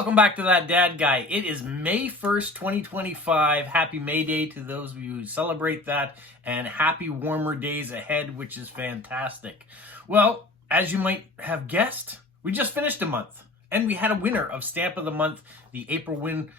Welcome back to That Dad Guy. It is May 1st, 2025. Happy May Day to those of you who celebrate that, and happy warmer days ahead, which is fantastic. Well, as you might have guessed, we just finished a month, and we had a winner of Stamp of the Month. The April win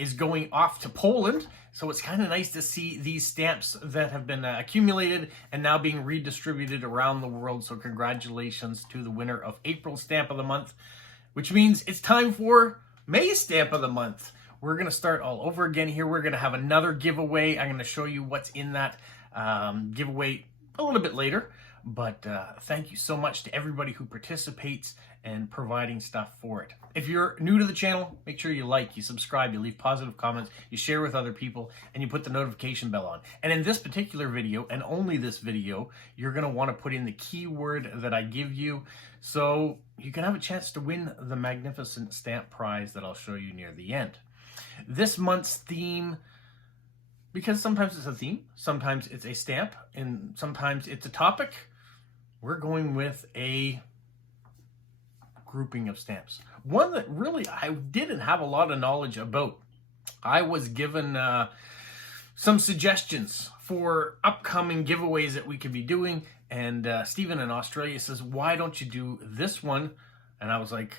is going off to Poland, so it's kind of nice to see these stamps that have been accumulated and now being redistributed around the world. So congratulations to the winner of April's Stamp of the Month, which means it's time for May's Stamp of the Month. We're going to start all over again here. We're going to have another giveaway. I'm going to show you what's in that giveaway a little bit later. But thank you so much to everybody who participates and providing stuff for it. If you're new to the channel, make sure you like, you subscribe, you leave positive comments, you share with other people, and you put the notification bell on. And in this particular video, and only this video, you're going to want to put in the keyword that I give you, so you can have a chance to win the magnificent stamp prize that I'll show you near the end. This month's theme, because sometimes it's a theme, sometimes it's a stamp, and sometimes it's a topic, we're going with a grouping of stamps. One that really I didn't have a lot of knowledge about. I was given some suggestions for upcoming giveaways that we could be doing, and Stephen in Australia says, why don't you do this one? And I was like,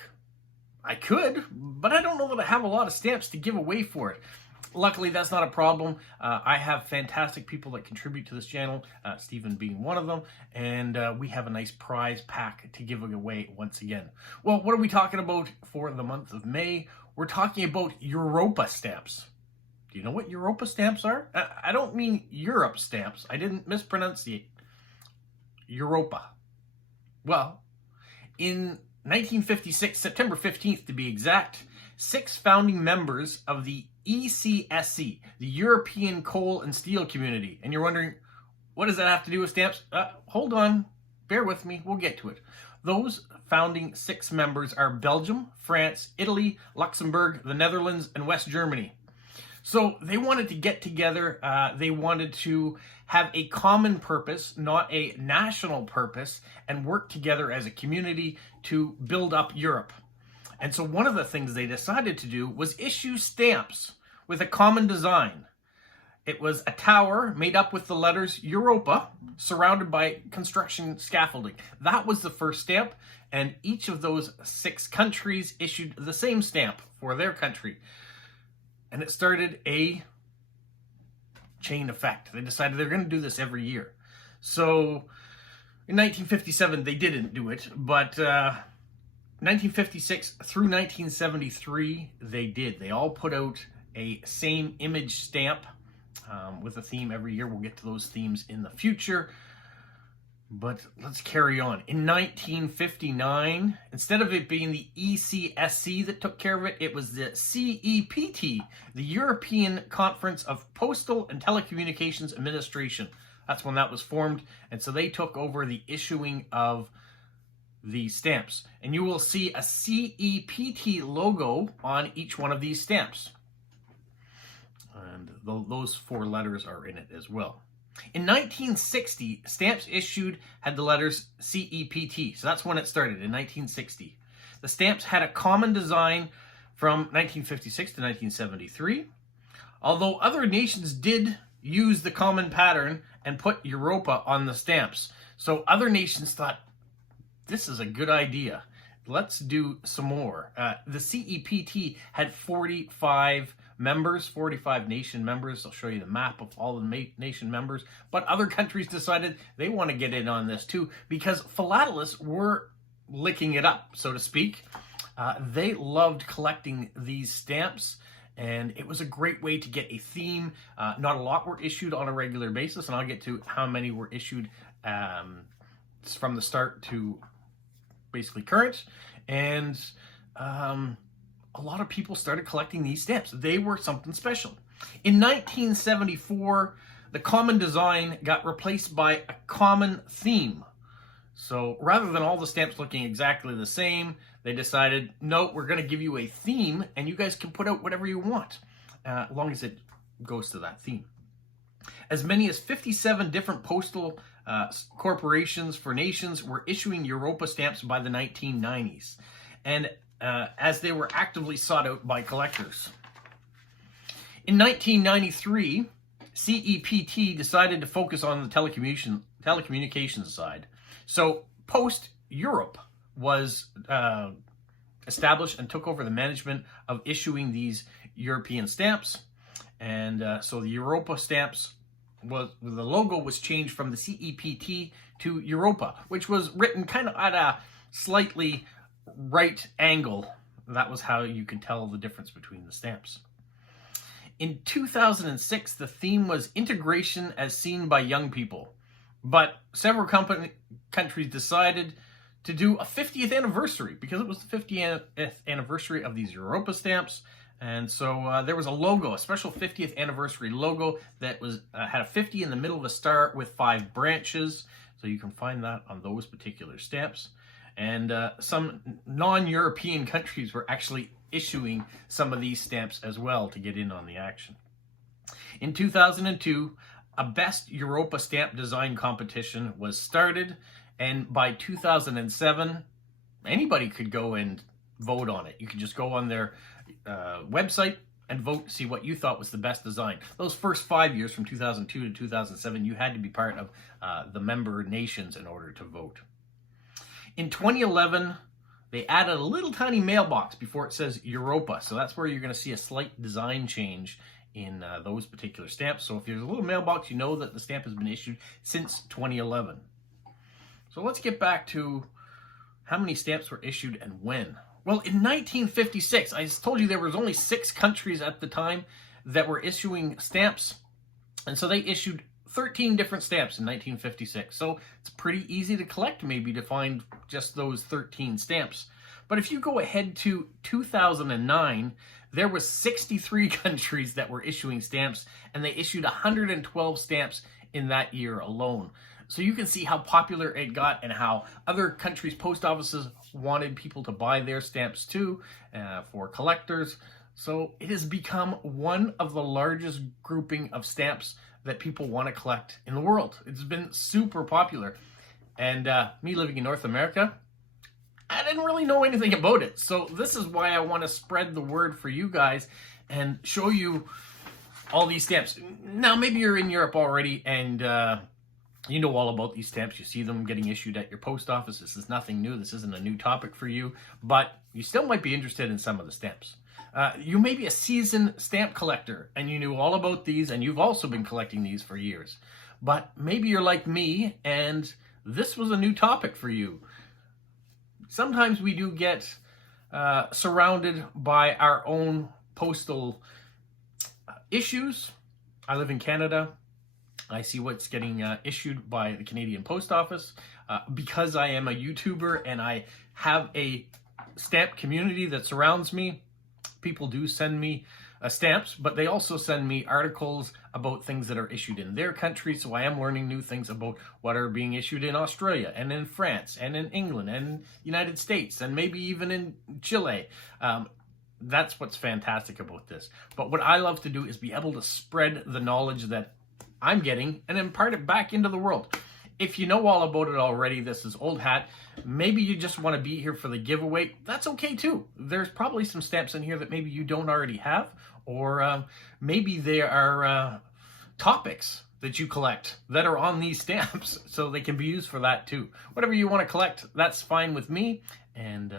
I could, but I don't know that I have a lot of stamps to give away for it. Luckily, that's not a problem. I have fantastic people that contribute to this channel, Stephen being one of them, and we have a nice prize pack to give away once again. Well, what are we talking about for the month of May? We're talking about Europa stamps. Do you know what Europa stamps are? I don't mean Europe stamps. I didn't mispronunciate. Europa. Well, in 1956, September 15th to be exact, 6 founding members of the ECSC, the European Coal and Steel Community. And you're wondering, what does that have to do with stamps? Hold on, bear with me, we'll get to it. Those founding 6 members are Belgium, France, Italy, Luxembourg, the Netherlands, and West Germany. So they wanted to get together, they wanted to have a common purpose, not a national purpose, and work together as a community to build up Europe. And so one of the things they decided to do was issue stamps with a common design. It was a tower made up with the letters Europa, surrounded by construction scaffolding. That was the first stamp, and each of those 6 countries issued the same stamp for their country. And it started a chain effect. They decided they're going to do this every year. So in 1957, they didn't do it, but 1956 through 1973, they did. They all put out a same image stamp with a theme every year. We'll get to those themes in the future. But let's carry on. In 1959, instead of it being the ECSC that took care of it, it was the CEPT, the European Conference of Postal and Telecommunications Administration. That's when that was formed. And so they took over the issuing of the stamps. And you will see a CEPT logo on each one of these stamps. And those 4 letters are in it as well. In 1960, stamps issued had the letters CEPT. So that's when it started, in 1960. The stamps had a common design from 1956 to 1973. Although other nations did use the common pattern and put Europa on the stamps. So other nations thought, this is a good idea. Let's do some more. The CEPT had 45 members, 45 nation members. I'll show you the map of all the nation members. But other countries decided they want to get in on this too, because philatelists were licking it up, so to speak. They loved collecting these stamps, and it was a great way to get a theme. Not a lot were issued on a regular basis, and I'll get to how many were issued from the start to basically current. And a lot of people started collecting these stamps. They were something special. In 1974, the common design got replaced by a common theme. So rather than all the stamps looking exactly the same, they decided, no, we're going to give you a theme, and you guys can put out whatever you want, as long as it goes to that theme. As many as 57 different postal corporations for nations were issuing Europa stamps by the 1990s. And as they were actively sought out by collectors. In 1993, CEPT decided to focus on the telecommunications side. So Post Europe was established and took over the management of issuing these European stamps. And so the Europa stamps, the logo was changed from the CEPT to Europa, which was written kind of at a slightly right angle. That was how you could tell the difference between the stamps. In 2006, the theme was integration as seen by young people. But several countries decided to do a 50th anniversary because it was the 50th anniversary of these Europa stamps. And so there was a logo, a special 50th anniversary logo that was had a 50 in the middle of a star with 5 branches. So you can find that on those particular stamps. And some non-European countries were actually issuing some of these stamps as well to get in on the action. In 2002, a Best Europa Stamp Design competition was started, and by 2007, anybody could go and vote on it. You could just go on their website and vote to see what you thought was the best design. Those first 5 years, from 2002 to 2007, you had to be part of the member nations in order to vote. In 2011, they added a little tiny mailbox before it says Europa. So that's where you're going to see a slight design change in those particular stamps. So if there's a little mailbox, you know that the stamp has been issued since 2011. So let's get back to how many stamps were issued and when. Well, in 1956, I told you there was only 6 countries at the time that were issuing stamps. And so they issued 13 different stamps in 1956. So it's pretty easy to collect, maybe, to find just those 13 stamps. But if you go ahead to 2009, there was 63 countries that were issuing stamps, and they issued 112 stamps in that year alone. So you can see how popular it got and how other countries' post offices wanted people to buy their stamps too, for collectors. So it has become one of the largest grouping of stamps that people want to collect in the world. It's been super popular. And me living in North America, I didn't really know anything about it. So this is why I want to spread the word for you guys and show you all these stamps. Now, maybe you're in Europe already and you know all about these stamps. You see them getting issued at your post office. This is nothing new. This isn't a new topic for you, but you still might be interested in some of the stamps. You may be a seasoned stamp collector and you knew all about these and you've also been collecting these for years. But maybe you're like me and this was a new topic for you. Sometimes we do get surrounded by our own postal issues. I live in Canada. I see what's getting issued by the Canadian Post Office. Because I am a YouTuber and I have a stamp community that surrounds me, people do send me stamps, but they also send me articles about things that are issued in their country. So I am learning new things about what are being issued in Australia and in France and in England and United States and maybe even in Chile. That's what's fantastic about this. But what I love to do is be able to spread the knowledge that I'm getting and impart it back into the world. If you know all about it already, this is old hat. Maybe you just want to be here for the giveaway. That's okay too. There's probably some stamps in here that maybe you don't already have, or maybe there are topics that you collect that are on these stamps, so they can be used for that too. Whatever you want to collect, that's fine with me. And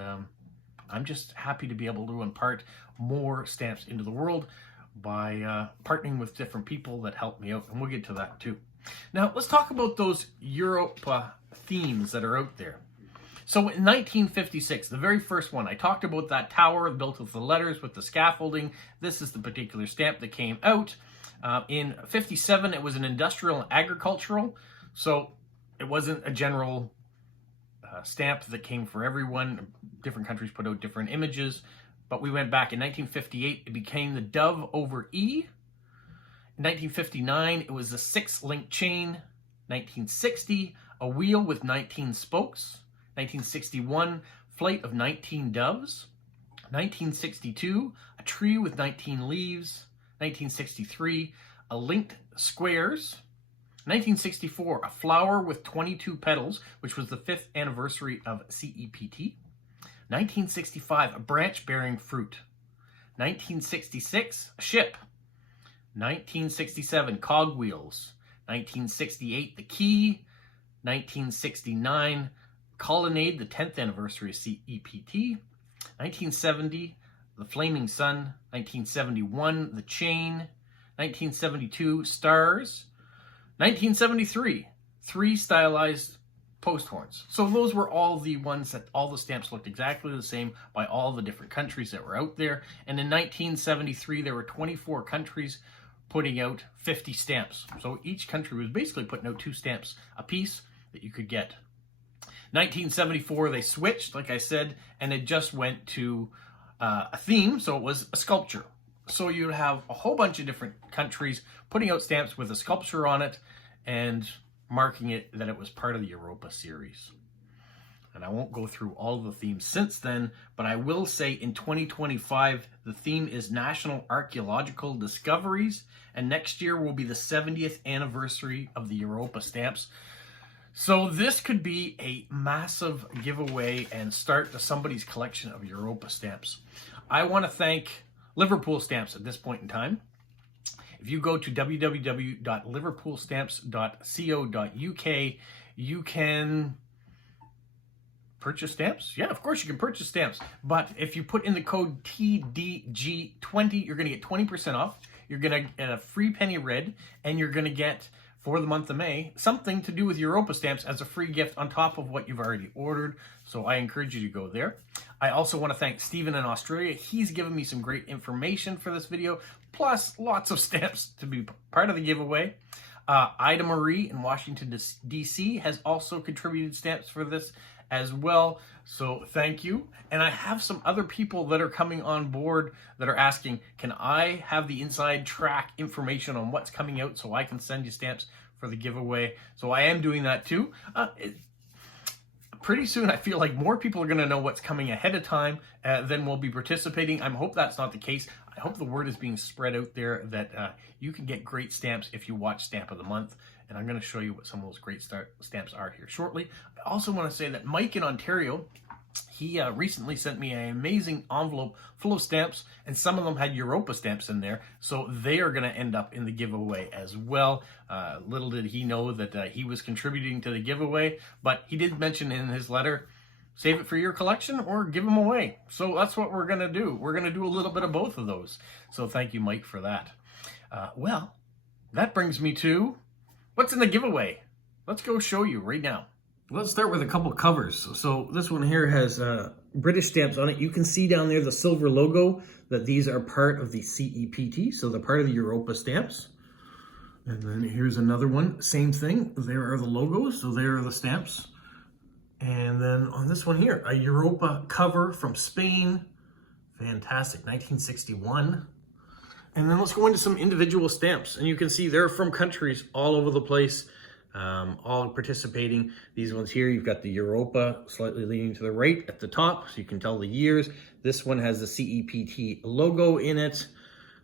I'm just happy to be able to impart more stamps into the world by partnering with different people that help me out. And we'll get to that too. Now, let's talk about those Europa themes that are out there. So in 1956, the very first one, I talked about that tower built with the letters with the scaffolding. This is the particular stamp that came out. In 57, it was an industrial and agricultural. So it wasn't a general stamp that came for everyone. Different countries put out different images. But we went back in 1958, it became the dove over E. In 1959, it was a 6-link chain. 1960, a wheel with 19 spokes. 1961, flight of 19 doves. 1962, a tree with 19 leaves. 1963, a linked squares. 1964, a flower with 22 petals, which was the 5th anniversary of CEPT. 1965, a branch-bearing fruit. 1966, a ship. 1967, cogwheels. 1968, the key. 1969, colonnade, the 10th anniversary of CEPT. 1970, the flaming sun. 1971, the chain. 1972, stars. 1973, 3 stylized post horns. So those were all the ones that all the stamps looked exactly the same by all the different countries that were out there. And in 1973, there were 24 countries putting out 50 stamps. So each country was basically putting out 2 stamps a piece that you could get. 1974, they switched, like I said, and it just went to a theme, so it was a sculpture. So you'd have a whole bunch of different countries putting out stamps with a sculpture on it and marking it that it was part of the Europa series. And I won't go through all of the themes since then, but I will say in 2025, the theme is National Archaeological Discoveries, and next year will be the 70th anniversary of the Europa stamps. So this could be a massive giveaway and start to somebody's collection of Europa stamps. I want to thank Liverpool Stamps at this point in time. If you go to www.liverpoolstamps.co.uk, you can purchase stamps. Yeah, of course you can purchase stamps. But if you put in the code TDG20, you're going to get 20% off. You're going to get a free penny red, and you're going to get, for the month of May, something to do with Europa stamps as a free gift on top of what you've already ordered. So I encourage you to go there. I also want to thank Stephen in Australia. He's given me some great information for this video, plus lots of stamps to be part of the giveaway. Ida Marie in Washington, D.C. has also contributed stamps for this as well. So thank you. And I have some other people that are coming on board that are asking, can I have the inside track information on what's coming out so I can send you stamps for the giveaway? So I am doing that too. Pretty soon I feel like more people are going to know what's coming ahead of time than will be participating. I hope that's not the case. I hope the word is being spread out there that you can get great stamps if you watch Stamp of the Month. And I'm going to show you what some of those great stamps are here shortly. I also want to say that Mike in Ontario, he recently sent me an amazing envelope full of stamps, and some of them had Europa stamps in there, so they are going to end up in the giveaway as well. Little did he know that he was contributing to the giveaway, but he did mention in his letter, save it for your collection or give them away. So that's what we're going to do. We're going to do a little bit of both of those. So thank you, Mike, for that. Well, that brings me to what's in the giveaway. Let's go show you right now. Let's start with a couple covers. So this one here has British stamps on it. You can see down there the silver logo that these are part of the CEPT, so they're part of the Europa stamps. And then here's another one, same thing. There are the logos, so there are the stamps. And then on this one here, a Europa cover from Spain. Fantastic, 1961. And then let's go into some individual stamps. And you can see they're from countries all over the place. All participating. These ones here, you've got the Europa slightly leaning to the right at the top, so you can tell the years. This one has the CEPT logo in it,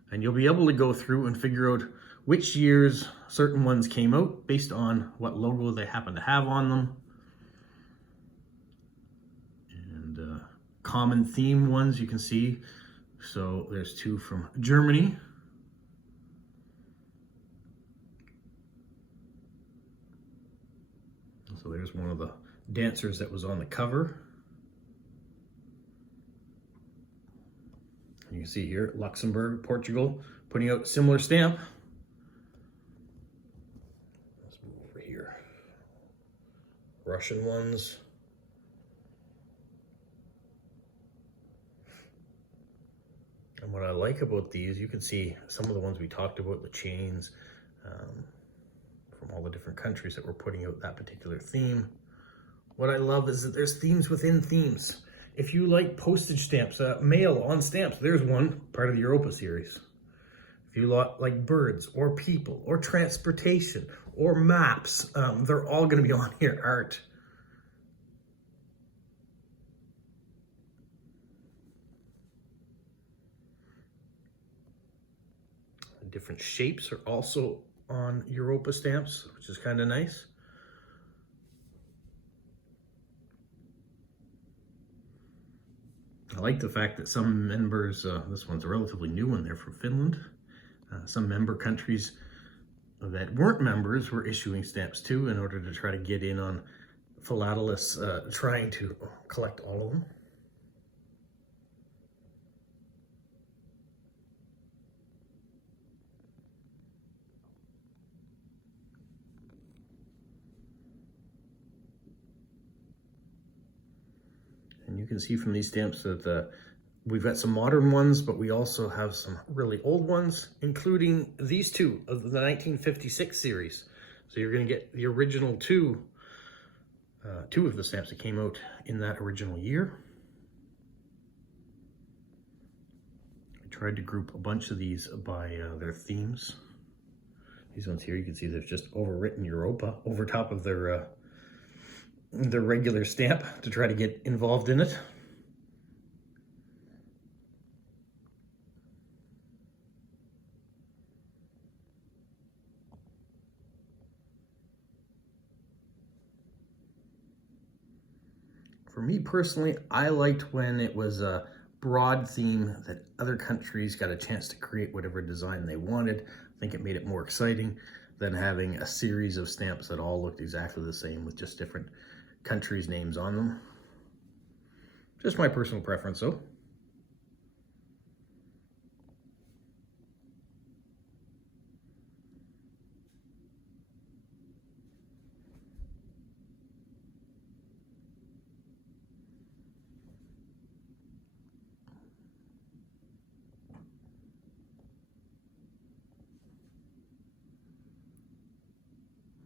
and you'll be able to go through and figure out which years certain ones came out based on what logo they happen to have on them. And common theme ones you can see. So there's 2 from Germany. So there's one of the dancers that was on the cover. You can see here, Luxembourg, Portugal, putting out a similar stamp. Let's move over here. Russian ones. And what I like about these, you can see some of the ones we talked about, the chains, from all the different countries that were putting out that particular theme. What I love is that there's themes within themes. If you like postage stamps, mail on stamps, there's one part of the Europa series. If you like birds or people or transportation or maps, they're all going to be on here. Art. Different shapes are also on Europa stamps, which is kind of nice. I like the fact that some members, this one's a relatively new one, they're from Finland. Some member countries that weren't members were issuing stamps too in order to try to get in on Philately's trying to collect all of them. And you can see from these stamps that we've got some modern ones, but we also have some really old ones, including these two of the 1956 series. So you're going to get the original two of the stamps that came out in that original year. I tried to group a bunch of these by their themes. These ones here, you can see they've just overwritten Europa over top of their regular stamp to try to get involved in it. For me personally, I liked when it was a broad theme that other countries got a chance to create whatever design they wanted. I think it made it more exciting than having a series of stamps that all looked exactly the same with just different countries' names on them. Just my personal preference though.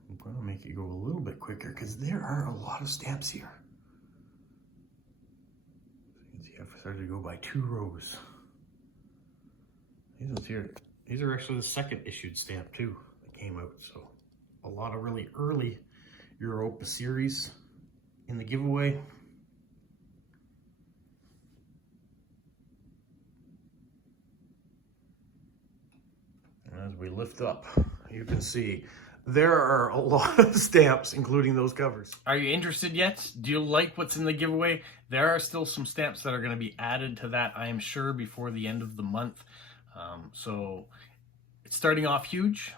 I'm going to make it go a little bit quicker because there are a lot of stamps here. You can see I've started to go by 2 rows. These ones here, these are actually the second issued stamp too that came out. So a lot of really early Europa series in the giveaway. As we lift up, you can see there are a lot of stamps, including those covers. Are you interested yet? Do you like what's in the giveaway? There are still some stamps that are going to be added to that, I am sure, before the end of the month. So it's starting off huge,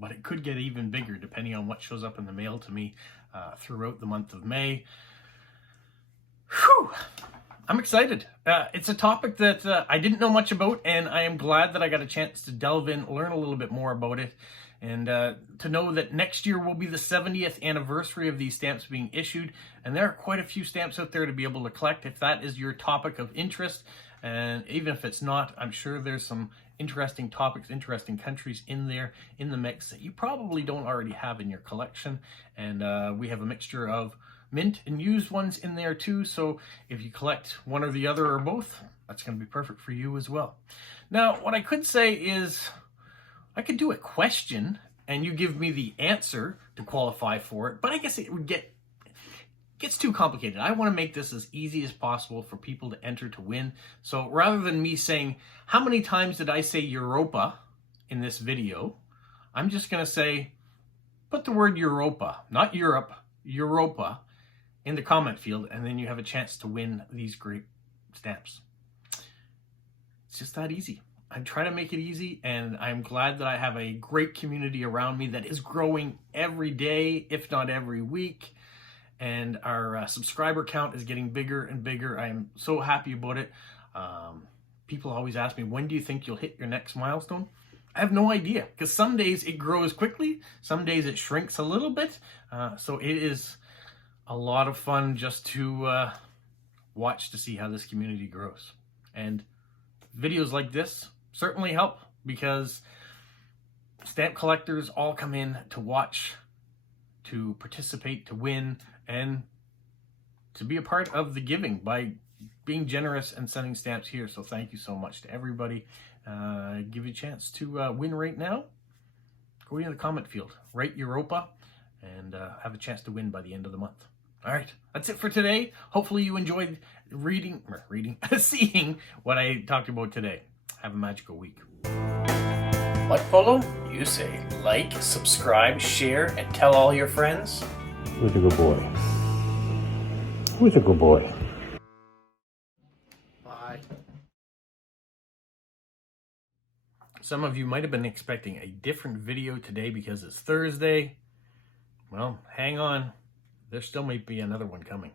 but it could get even bigger depending on what shows up in the mail to me throughout the month of May. Whew! I'm excited. It's a topic that I didn't know much about, and I am glad that I got a chance to delve in, learn a little bit more about it, and to know that next year will be the 70th anniversary of these stamps being issued, and there are quite a few stamps out there to be able to collect if that is your topic of interest. And even if it's not, I'm sure there's some interesting topics, interesting countries in there in the mix that you probably don't already have in your collection. And we have a mixture of mint and used ones in there too, so if you collect one or the other or both, that's going to be perfect for you as well. Now, what I could say is I could do a question and you give me the answer to qualify for it, but I guess it would gets too complicated. I want to make this as easy as possible for people to enter to win. So rather than me saying how many times did I say Europa in this video, I'm just going to say put the word Europa, not Europe, Europa, in the comment field, and then you have a chance to win these great stamps. It's just that easy. I try to make it easy, and I'm glad that I have a great community around me that is growing every day, if not every week. And our subscriber count is getting bigger and bigger. I am so happy about it. People always ask me, when do you think you'll hit your next milestone? I have no idea, because some days it grows quickly, some days it shrinks a little bit. So it is a lot of fun just to watch to see how this community grows. And videos like this certainly help, because stamp collectors all come in to watch, to participate, to win, and to be a part of the giving by being generous and sending stamps here. So thank you so much to everybody. Give you a chance to win right now. Go into the comment field, write Europa, and have a chance to win by the end of the month. All right, that's it for today. Hopefully you enjoyed seeing what I talked about today. Have a magical week. What follow? You say like, subscribe, share, and tell all your friends. Who's a good boy? Who's a good boy? Some of you might have been expecting a different video today because it's Thursday. Well, hang on. There still might be another one coming.